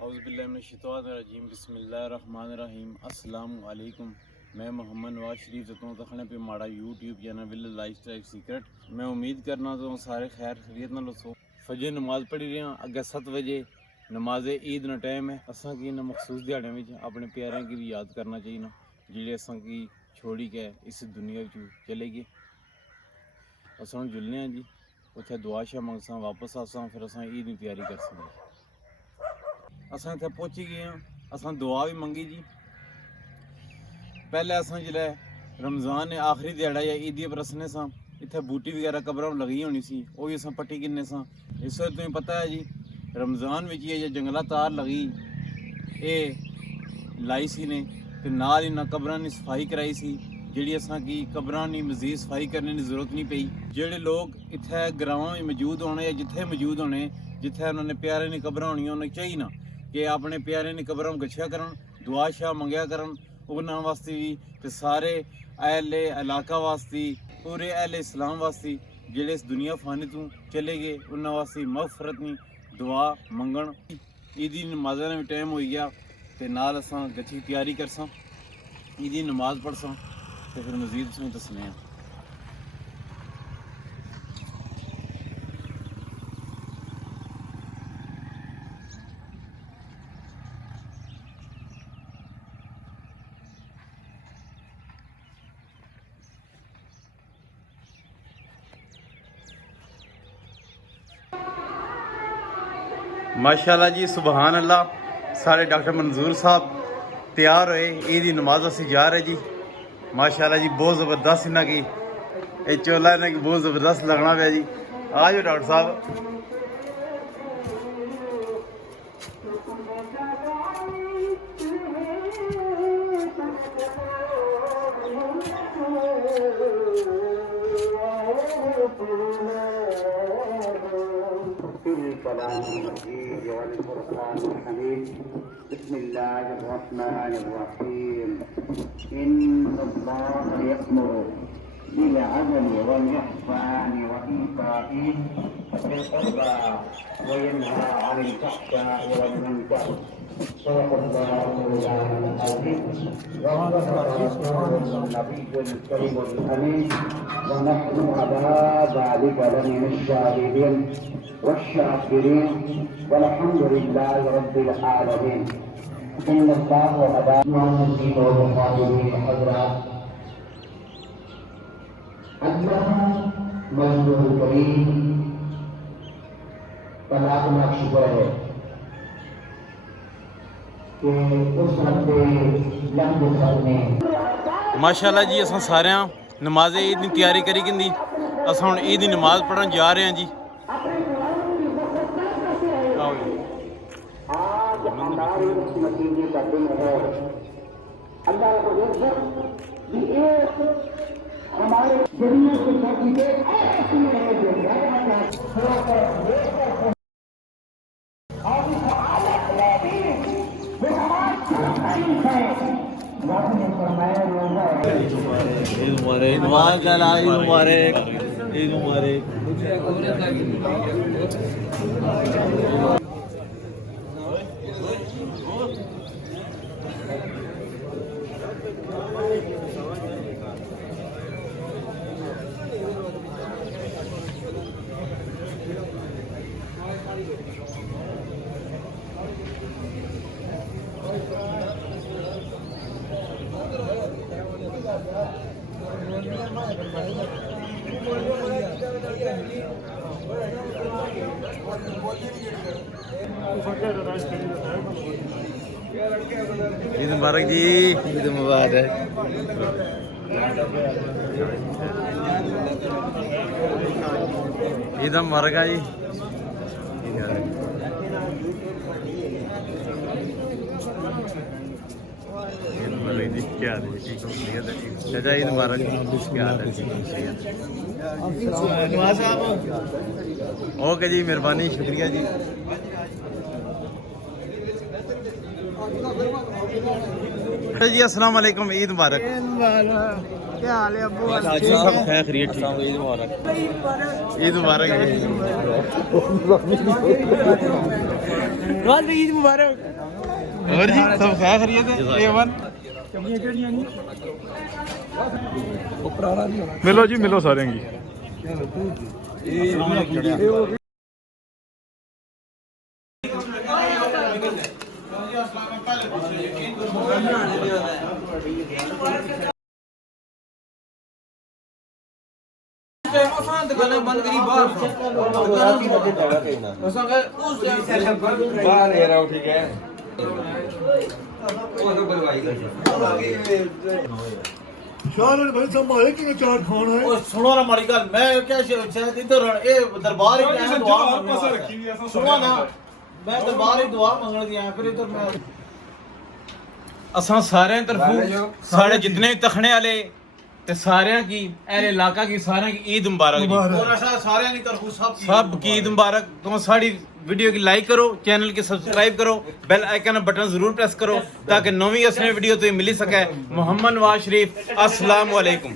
औज़ुबिल्लाहिमिनश्शैतानिर्रजीम बिस्मिल्लाहिर्रहमानिर्रहीम अस्सलाम वालेकुम। मैं मोहम्मद नवाज शरीफ जतों तखने पे माड़ा YouTube channel will lifestyle secret. मैं उम्मीद करना तो सारे खैर खैरियत नाल हो। फजर नमाज पढ़ी रहे हैं अगे 7 बजे नमाज ईद ना टाइम है। असा की इन मखसूस दिहाड़े में अपने प्यारे की भी याद करना चाहिए ना जिहड़े असा की छोड़ी के इस दुनिया चले गए। अस हुण जुलने हैं जी उत्थे दुआ शा मंगसा वापस आसा फिर अस ईद की तैयारी कर सकें। असां इत्थे पहुंची गए हैं। असां दुआ भी मंगी जी। पहले असां जिसलै रमज़ान ने आखिरी दिहाड़ा या ईदी पर रसने सां इत्थे बूटी वगैरह कब्रां लगी होनी सी वो भी असां पट्टी किन्ने सां। इस वक्त तुम्हें पता है जी रमज़ान में ये जंगला तार लगी ये लाई सी ने ते नाल ही ना कब्रां की सफाई कराई सी जिहड़ी असां की कब्रां की मजीद सफाई करने की जरूरत नहीं पई। जिहड़े लोग इत्थे ग्रावां में मौजूद होने या जिथे मौजूद होने जिथे उन्होंने प्यारे की कब्रां होनियां उन्हें चाहिए ना कि अपने प्यारे की कब्रां गच्छिया करन दुआ शाह मंगया करन उन्होंने वास्ते भी ते सारे अहले इलाका वास्ते पूरे अहले इस्लाम वास्ते जिहड़े इस दुनिया फानी तू चले गए उन्होंने वास्ते मगफरत नी दुआ मंगण। ईदी नमाज़ का भी टाइम हो गया तो नाल असां गच्छी तैयारी करसां ईदी नमाज पढ़सां तो फिर मजीद तुसें दसने हैं। माशाल्लाह जी सुबहान अल्लाह साढ़े डॉक्टर मंजूर साहब तैयार होए ईद की नमाज असी जा रहे जी। माशाल्लाह जी बहुत ज़बरदस्त इन्हें की ये चोला इन्हें की बहुत ज़बरदस्त लगना पाया जी। आ जाओ डॉक्टर साहब। بسم الله الرحمن الرحيم إن الله يأمر بالعدل والإحسان وإيتاء ذي القربى وينهى عن الفحشاء والمنكر صدق الله العظيم وصدق رسوله النبي الكريم الأمين ونحن على ذلك لمن الشاهدين والشاكرين والحمد لله رب العالمين. إن الله وملائكته والقائمين حضرات الله मजदूर करीम तलाक ना शुक्र है कि उस रब्बे लम्ब करने माशाल्लाह जी असां सारे नमाज ईद की तैयारी करी कि अस हुण ईद की नमाज पढ़न जा रहे हैं जी। आज हमारी इस नतीजे का दिन है। अल्लाह को हमारे दुनिया की नतीजे ऐसी है जो ईद मुबारक जी। ईद मुबारक। ईद मुबारक जी। क्या हाल है? चाचा ईद मुबारक। क्या हाल है? ओके जी मेहरबानी शुक्रिया जी। जी अस्सलाम वालेकुम ईद मुबारक। क्या हाल है अब्बू? सब खैर खैरियत ठीक। ईद मुबारक। ईद मुबारक। ईद मुबारक। और जी सब खैर खैरियत है A1 ਮਿਲੋ ਜੀ ਮਿਲੋ ਸਾਰਿਆਂ ਦੀ दुकान बंद करी बाहर सुनो ना माड़ी गल मैं क्या शायद इधर ए दरबार ही क्या दुआ सुनो ना मैं दरबार ही दुआ मंगण दी आया फिर इधर मैं असा सारे तरफों सारे जितने भी तखने वाले ते सारे की अहले इलाका की सारे की ईद मुबारक जी और ऐसा सारे की तरफों सब की ईद मुबारक तो साड़ी वीडियो की लाइक करो चैनल की सब्सक्राइब करो बेल आइकन बटन जरूर प्रेस करो ताकि नवी असली वीडियो तो मिल सके मोहम्मद नवाज शरीफ अस्सलाम वालेकुम